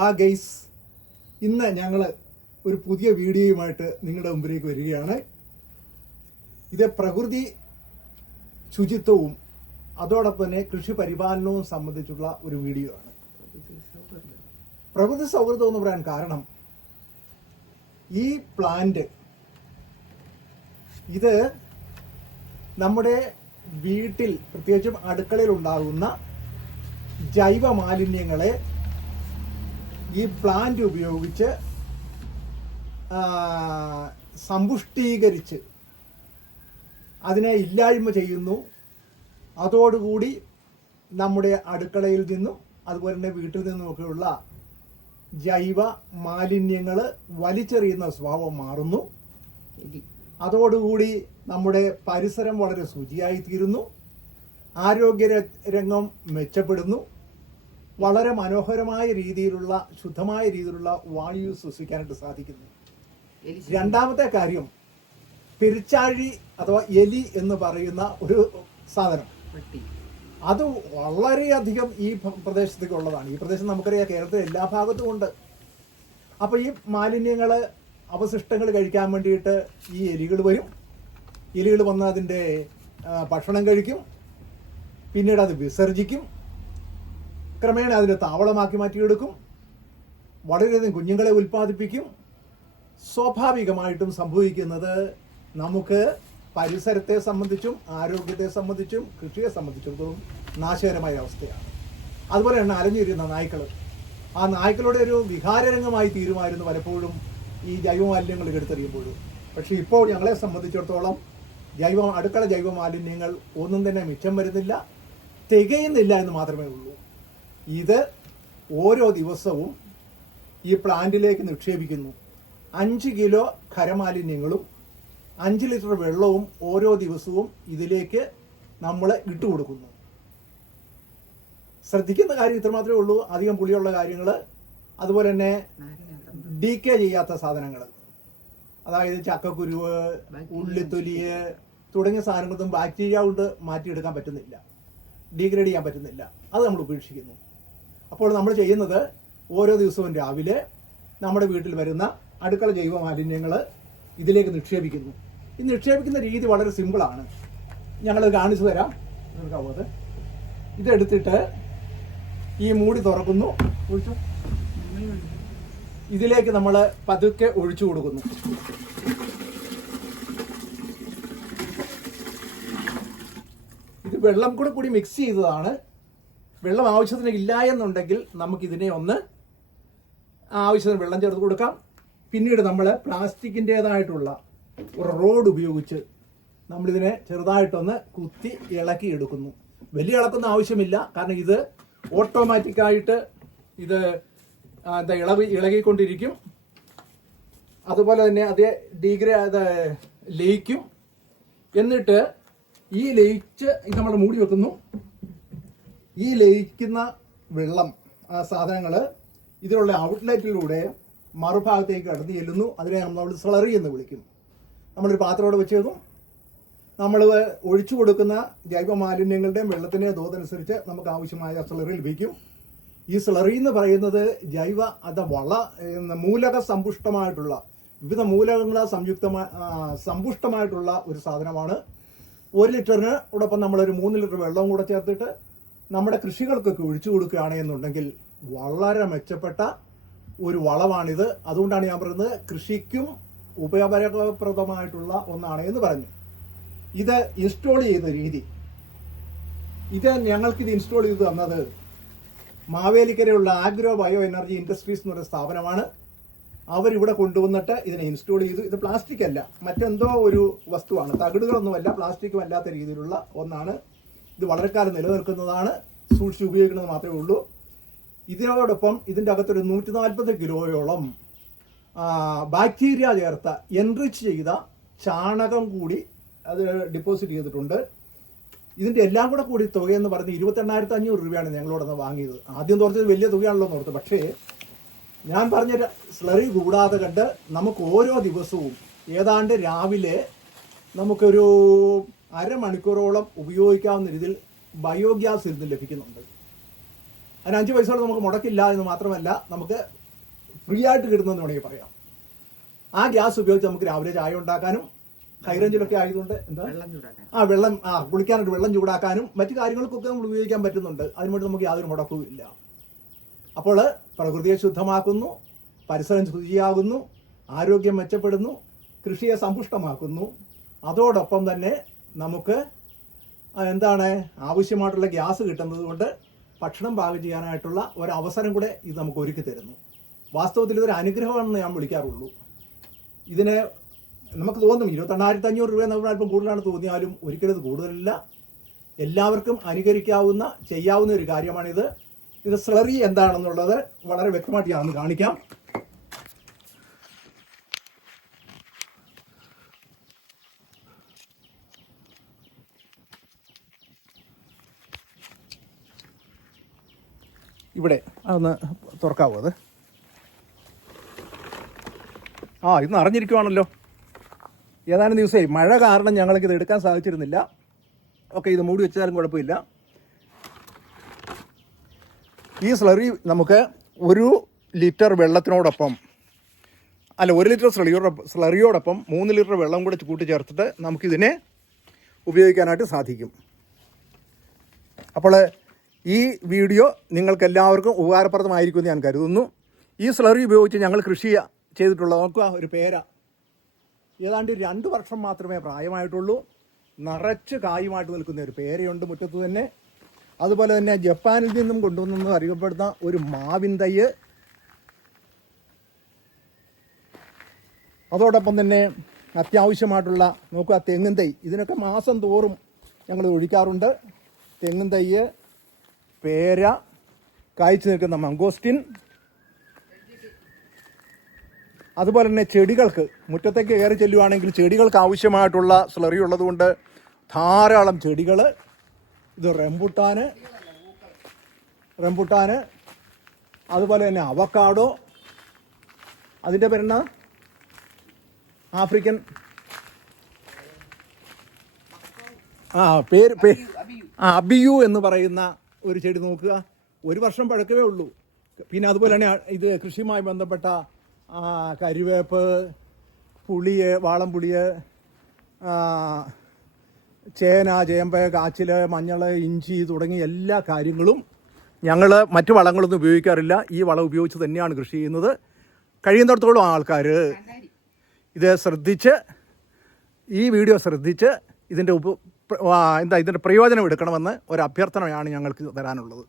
ഹാ ഗെയ്സ് ഇന്ന് ഞങ്ങൾ ഒരു പുതിയ വീഡിയോയുമായിട്ട് നിങ്ങളുടെ മുമ്പിലേക്ക് വരികയാണ്. ഇത് പ്രകൃതി ശുചിത്വവും അതോടൊപ്പം തന്നെ കൃഷി പരിപാലനവും സംബന്ധിച്ചുള്ള ഒരു വീഡിയോ ആണ്. പ്രകൃതി സൗഹൃദം എന്ന് പറയാൻ കാരണം ഈ പ്ലാന്റ് ഇത് നമ്മുടെ വീട്ടിൽ പ്രത്യേകിച്ചും അടുക്കളയിൽ ഉണ്ടാകുന്ന ജൈവ മാലിന്യങ്ങളെ ഈ പ്ലാന്റ് ഉപയോഗിച്ച് സമ്പുഷ്ടീകരിച്ച് അതിനെ ഇല്ലായ്മ ചെയ്യുന്നു. അതോടുകൂടി നമ്മുടെ അടുക്കളയിൽ നിന്നും അതുപോലെ തന്നെ വീട്ടിൽ നിന്നുമൊക്കെയുള്ള ജൈവ മാലിന്യങ്ങൾ വലിച്ചെറിയുന്ന സ്വഭാവം മാറുന്നു. അതോടുകൂടി നമ്മുടെ പരിസരം വളരെ ശുചിയായി തീരുന്നു ആരോഗ്യ രംഗം മെച്ചപ്പെടുന്നു. വളരെ മനോഹരമായ രീതിയിലുള്ള ശുദ്ധമായ രീതിയിലുള്ള വായു ശ്വസിക്കാനായിട്ട് സാധിക്കുന്നു. രണ്ടാമത്തെ കാര്യം പെരിച്ചാഴി അഥവാ എലി എന്ന് പറയുന്ന ഒരു സാധനം. അത് വളരെയധികം ഈ പ്രദേശത്തേക്ക് ഉള്ളതാണ്. ഈ പ്രദേശം നമുക്കറിയാം കേരളത്തിലെ എല്ലാ ഭാഗത്തും ഉണ്ട്. അപ്പോൾ ഈ മാലിന്യങ്ങൾ അവശിഷ്ടങ്ങൾ കഴിക്കാൻ വേണ്ടിയിട്ട് ഈ എലികൾ വരും. എലികൾ വന്ന് അതിന്റെ ഭക്ഷണം കഴിക്കും. പിന്നീട് അത് വിസർജിക്കും. ക്രമേണ അതിനെ താവളമാക്കി മാറ്റിയെടുക്കും. വളരെയധികം കുഞ്ഞുങ്ങളെ ഉൽപ്പാദിപ്പിക്കും. സ്വാഭാവികമായിട്ടും സംഭവിക്കുന്നത് നമുക്ക് പരിസരത്തെ സംബന്ധിച്ചും ആരോഗ്യത്തെ സംബന്ധിച്ചും കൃഷിയെ സംബന്ധിച്ചിടത്തോളം നാശകരമായ അവസ്ഥയാണ്. അതുപോലെ തന്നെ അലഞ്ഞിരുന്ന നായ്ക്കൾ ആ നായ്ക്കളുടെ ഒരു വിഹാരരംഗമായി തീരുമായിരുന്നു പലപ്പോഴും ഈ ജൈവമാലിന്യങ്ങൾ എടുത്തെറിയുമ്പോഴും. പക്ഷേ ഇപ്പോൾ ഞങ്ങളെ സംബന്ധിച്ചിടത്തോളം ജൈവ അടുക്കള ജൈവ മാലിന്യങ്ങൾ ഒന്നും തന്നെ മിച്ചം വരുന്നില്ല തികയുന്നില്ല എന്ന് മാത്രമേ ഉള്ളൂ. ഇത് ഓരോ ദിവസവും ഈ പ്ലാന്റിലേക്ക് നിക്ഷേപിക്കുന്നു. അഞ്ച് കിലോ ഖരമാലിന്യങ്ങളും അഞ്ച് ലിറ്റർ വെള്ളവും ഓരോ ദിവസവും ഇതിലേക്ക് നമ്മൾ ഇട്ടുകൊടുക്കുന്നു ശ്രദ്ധിക്കുന്ന കാര്യം ഇത്ര മാത്രമേ ഉള്ളൂ. അധികം പുളിയുള്ള കാര്യങ്ങൾ അതുപോലെ തന്നെ ഡി കെ ചെയ്യാത്ത സാധനങ്ങൾ അതായത് ചക്കക്കുരുവ് ഉള്ളിത്തൊലിയ് തുടങ്ങിയ സാധനങ്ങളൊന്നും ബാക്ടീരിയ കൊണ്ട് മാറ്റിയെടുക്കാൻ പറ്റുന്നില്ല. ഡീഗ്രേഡ് ചെയ്യാൻ പറ്റുന്നില്ല. അത് നമ്മൾ ഉപേക്ഷിക്കുന്നു. അപ്പോൾ നമ്മൾ ചെയ്യുന്നത് ഓരോ ദിവസവും രാവിലെ നമ്മുടെ വീട്ടിൽ വരുന്ന അടുക്കള ജൈവ മാലിന്യങ്ങൾ ഇതിലേക്ക് നിക്ഷേപിക്കുന്നു. ഈ നിക്ഷേപിക്കുന്ന രീതി വളരെ സിമ്പിളാണ് ഞങ്ങൾ കാണിച്ചു തരാം. നിങ്ങൾക്കാവോ അത്. ഇതെടുത്തിട്ട് ഈ മൂടി തുറക്കുന്നു. ഒഴിച്ചു? ഇതിലേക്ക് നമ്മൾ പതുക്കെ ഒഴിച്ചു കൊടുക്കുന്നു. ഇത് വെള്ളം കൂടെ കൂടി മിക്സ് ചെയ്തതാണ്. വെള്ളം ആവശ്യത്തിന് ഇല്ല എന്നുണ്ടെങ്കിൽ നമുക്കിതിനെ ഒന്ന് ആവശ്യത്തിന് വെള്ളം ചേർത്ത് കൊടുക്കാം. പിന്നീട് നമ്മൾ പ്ലാസ്റ്റിക്കിന്റെതായിട്ടുള്ള ഒരു റോഡ് ഉപയോഗിച്ച് നമ്മളിതിനെ ചെറുതായിട്ടൊന്ന് കുത്തി ഇളക്കി എടുക്കുന്നു. വലിയ ഇളക്കുന്ന ആവശ്യമില്ല. കാരണം ഇത് ഓട്ടോമാറ്റിക്കായിട്ട് ഇത് എന്താ ഇളവി ഇളകിക്കൊണ്ടിരിക്കും. അതുപോലെ തന്നെ അത് ഡീഗ്രേ അത് ലയിക്കും. എന്നിട്ട് ഈ ലയിച്ച് നമ്മൾ മൂടി വെക്കുന്നു. ഈ ലയിക്കുന്ന വെള്ളം സാധനങ്ങൾ ഇതിലുള്ള ഔട്ട്ലെറ്റിലൂടെ മറുഭാഗത്തേക്ക് കടന്നു ചെല്ലുന്നു. അതിനെ നമ്മൾ സ്ലറി എന്ന് വിളിക്കും നമ്മളൊരു പാത്രത്തോടെ വെച്ചേക്കും. നമ്മൾ ഒഴിച്ചു കൊടുക്കുന്ന ജൈവ മാലിന്യങ്ങളുടെയും വെള്ളത്തിന്റെയും തോതനുസരിച്ച് നമുക്ക് ആവശ്യമായ സ്ലറി ലഭിക്കും. ഈ സ്ലറി എന്ന് പറയുന്നത് ജൈവ അത് വള മൂലക സമ്പുഷ്ടമായിട്ടുള്ള വിവിധ മൂലകങ്ങളെ സംയുക്തമായ സമ്പുഷ്ടമായിട്ടുള്ള ഒരു സാധനമാണ്. ഒരു ലിറ്ററിന് ഉടൊപ്പം നമ്മളൊരു മൂന്ന് ലിറ്റർ വെള്ളവും കൂടെ ചേർത്തിട്ട് നമ്മുടെ കൃഷികൾക്കൊക്കെ ഒഴിച്ചു കൊടുക്കുകയാണെന്നുണ്ടെങ്കിൽ വളരെ മെച്ചപ്പെട്ട ഒരു വളമാണിത്. അതുകൊണ്ടാണ് ഞാൻ പറയുന്നത് കൃഷിക്കും ഉപയോഗപ്രദമായിട്ടുള്ള ഒന്നാണ് എന്ന് പറഞ്ഞു. ഇത് ഇൻസ്റ്റോൾ ചെയ്ത രീതി. ഇത് ഞങ്ങൾക്ക് ഇത് ഇൻസ്റ്റോൾ ചെയ്ത് തന്നത് മാവേലിക്കരയുള്ള ആഗ്രോ ബയോ എനർജി ഇൻഡസ്ട്രീസ് എന്ന് പറയുന്ന സ്ഥാപനമാണ്. അവരിവിടെ കൊണ്ടുവന്നിട്ട് ഇതിനെ ഇൻസ്റ്റോൾ ചെയ്തു. ഇത് പ്ലാസ്റ്റിക് അല്ല മറ്റെന്തോ ഒരു വസ്തുവാണ്. തകിടുകളൊന്നുമല്ല പ്ലാസ്റ്റിക്കും അല്ലാത്ത രീതിയിലുള്ള ഒന്നാണ്. ഇത് വളരെക്കാലം കാലം നിലനിൽക്കുന്നതാണ്. സൂക്ഷിച്ച് ഉപയോഗിക്കുന്നത് മാത്രമേ ഉള്ളൂ. ഇതിനോടൊപ്പം ഇതിന്റെ അകത്തൊരു നൂറ്റി നാൽപ്പത് കിലോയോളം ബാക്ടീരിയ ചേർത്ത എൻറിച്ച് ചെയ്ത ചാണകം കൂടി അത് ഡിപ്പോസിറ്റ് ചെയ്തിട്ടുണ്ട്. ഇതിന്റെ എല്ലാം കൂടെ കൂടി തുകയെന്ന് പറഞ്ഞ് ഇരുപത്തെണ്ണായിരത്തി അഞ്ഞൂറ് രൂപയാണ് ഞങ്ങളോടൊന്ന് വാങ്ങിയത്. ആദ്യം തോർത്തത് വലിയ തുകയാണല്ലോ എന്ന് ഓർത്ത്. പക്ഷേ ഞാൻ പറഞ്ഞ സ്ലറി കൂടാതെ കണ്ട് നമുക്ക് ഓരോ ദിവസവും ഏതാണ്ട് രാവിലെ നമുക്കൊരു അരമണിക്കൂറോളം ഉപയോഗിക്കാവുന്ന രീതിയിൽ ബയോഗ്യാസ് ഇതിൽ നിന്ന് ലഭിക്കുന്നുണ്ട്. അതിന് അഞ്ച് പൈസ കൊണ്ട് നമുക്ക് മുടക്കില്ല എന്ന് മാത്രമല്ല നമുക്ക് ഫ്രീ ആയിട്ട് കിട്ടുന്നതെന്ന് വേണമെങ്കിൽ പറയാം. ആ ഗ്യാസ് ഉപയോഗിച്ച് നമുക്ക് രാവിലെ ചായ ഉണ്ടാക്കാനും ഹൈറേഞ്ചിലൊക്കെ ആയതുകൊണ്ട് എന്താ? ആ വെള്ളം ആ കുളിക്കാനായിട്ട് വെള്ളം ചൂടാക്കാനും മറ്റു കാര്യങ്ങൾക്കൊക്കെ നമ്മൾ ഉപയോഗിക്കാൻ പറ്റുന്നുണ്ട്. അതിനുവേണ്ടി നമുക്ക് യാതൊരു മുടക്കവും ഇല്ല. അപ്പോൾ പ്രകൃതിയെ ശുദ്ധമാക്കുന്നു പരിസരം ശുചിയാകുന്നു ആരോഗ്യം മെച്ചപ്പെടുന്നു കൃഷിയെ സമ്പുഷ്ടമാക്കുന്നു. അതോടൊപ്പം തന്നെ നമുക്ക് എന്താണ്? ആവശ്യമായിട്ടുള്ള ഗ്യാസ് കിട്ടുന്നത് കൊണ്ട് ഭക്ഷണം പാകം ചെയ്യാനായിട്ടുള്ള ഒരു അവസരം കൂടെ ഇത് നമുക്ക് ഒരുക്കി തരുന്നു. വാസ്തവത്തിൽ ഇതൊരു അനുഗ്രഹമാണെന്ന് ഞാൻ വിളിക്കാറുള്ളൂ. ഇതിനെ നമുക്ക് തോന്നും ഇരുപത്തെണ്ണായിരത്തി അഞ്ഞൂറ് രൂപ നമ്മൾ അല്പം കൂടുതലാണ് തോന്നിയാലും ഒരിക്കലും ഇത് കൂടുതലില്ല. എല്ലാവർക്കും അനുകരിക്കാവുന്ന ചെയ്യാവുന്ന ഒരു കാര്യമാണിത്. ഇത് സ്ലറി എന്താണെന്നുള്ളത് വളരെ വ്യക്തമായിട്ട് ഞാൻ കാണിക്കാം. ഇവിടെ. അതൊന്ന് തുറക്കാവോ അത്? ആ ഇന്ന് അറിഞ്ഞിരിക്കുവാണല്ലോ. ഏതാനും ദിവസമായി. മഴ കാരണം ഞങ്ങൾക്ക് ഇത് എടുക്കാൻ സാധിച്ചിരുന്നില്ല. ഓക്കെ ഇത് മൂടി വെച്ചാലും കുഴപ്പമില്ല. ഈ സ്ലറി നമുക്ക് ഒരു ലിറ്റർ വെള്ളത്തിനോടൊപ്പം അല്ല ഒരു ലിറ്റർ സ്ലറിയോടൊപ്പം സ്ലറിയോടൊപ്പം മൂന്ന് ലിറ്റർ വെള്ളം കൂടെ കൂട്ടി ചേർത്തിട്ട് നമുക്കിതിനെ ഉപയോഗിക്കാനായിട്ട് സാധിക്കും. അപ്പോൾ ഈ വീഡിയോ നിങ്ങൾക്ക് എല്ലാവർക്കും ഉപകാരപ്രദമായിരിക്കുമെന്ന് ഞാൻ കരുതുന്നു. ഈ സ്ലറി ഉപയോഗിച്ച് ഞങ്ങൾ കൃഷി ചെയ്തിട്ടുള്ള നോക്കുക ഒരു പേര. ഏതാണ്ട് രണ്ട് വർഷം മാത്രമേ പ്രായമായിട്ടുള്ളൂ. നിറച്ച് കായുമായിട്ട് നിൽക്കുന്ന ഒരു പേരയുണ്ട് മുറ്റത്ത് തന്നെ. അതുപോലെ തന്നെ ജപ്പാനിൽ നിന്നും കൊണ്ടുവന്നെന്ന് അറിയപ്പെടുന്ന ഒരു മാവിൻ തയ്യ്. അതോടൊപ്പം തന്നെ അത്യാവശ്യമായിട്ടുള്ള നോക്കുക തെങ്ങും തൈ. ഇതിനൊക്കെ മാസം തോറും ഞങ്ങൾ ഒഴിക്കാറുണ്ട്. തെങ്ങും തയ്യ് പേര കായ്ച്ചു നിൽക്കുന്ന മംഗോസ്റ്റിൻ. അതുപോലെ തന്നെ ചെടികൾക്ക് മുറ്റത്തേക്ക് കയറി ചെല്ലുവാണെങ്കിൽ ചെടികൾക്ക് ആവശ്യമായിട്ടുള്ള സ്ലറി ഉള്ളതുകൊണ്ട് ധാരാളം ചെടികൾ ഇത് റെമ്പുട്ടാന് റെമ്പുട്ടാന് അതുപോലെ തന്നെ അവക്കാഡോ അതിന്റെ പേരെന്ന? ആഫ്രിക്കൻ. ആ പേര് പേ ആ അബിയു എന്ന് പറയുന്ന ഒരു ചെടി നോക്കുക. ഒരു വർഷം പഴക്കമേ ഉള്ളൂ. പിന്നെ അതുപോലെ തന്നെ ഇത് കൃഷിയുമായി ബന്ധപ്പെട്ട കരിവേപ്പ് പുളിയ് വാളംപുളിയ് ചേന ചേമ്പ് കാച്ചിൽ മഞ്ഞൾ ഇഞ്ചി തുടങ്ങിയ എല്ലാ കാര്യങ്ങളും ഞങ്ങൾ മറ്റു വളങ്ങളൊന്നും ഉപയോഗിക്കാറില്ല. ഈ വളം ഉപയോഗിച്ച് തന്നെയാണ് കൃഷി ചെയ്യുന്നത്. കഴിയുന്നിടത്തോളം ആൾക്കാർ ഇത് ശ്രദ്ധിച്ച് ഈ വീഡിയോ ശ്രദ്ധിച്ച് ഇതിന്റെ ഉപ എന്താ ഇതിന്റെ പ്രയോജനം എടുക്കണമെന്ന് ഒരു അഭ്യർത്ഥനയാണ് ഞങ്ങൾക്ക് തരാനുള്ളത്.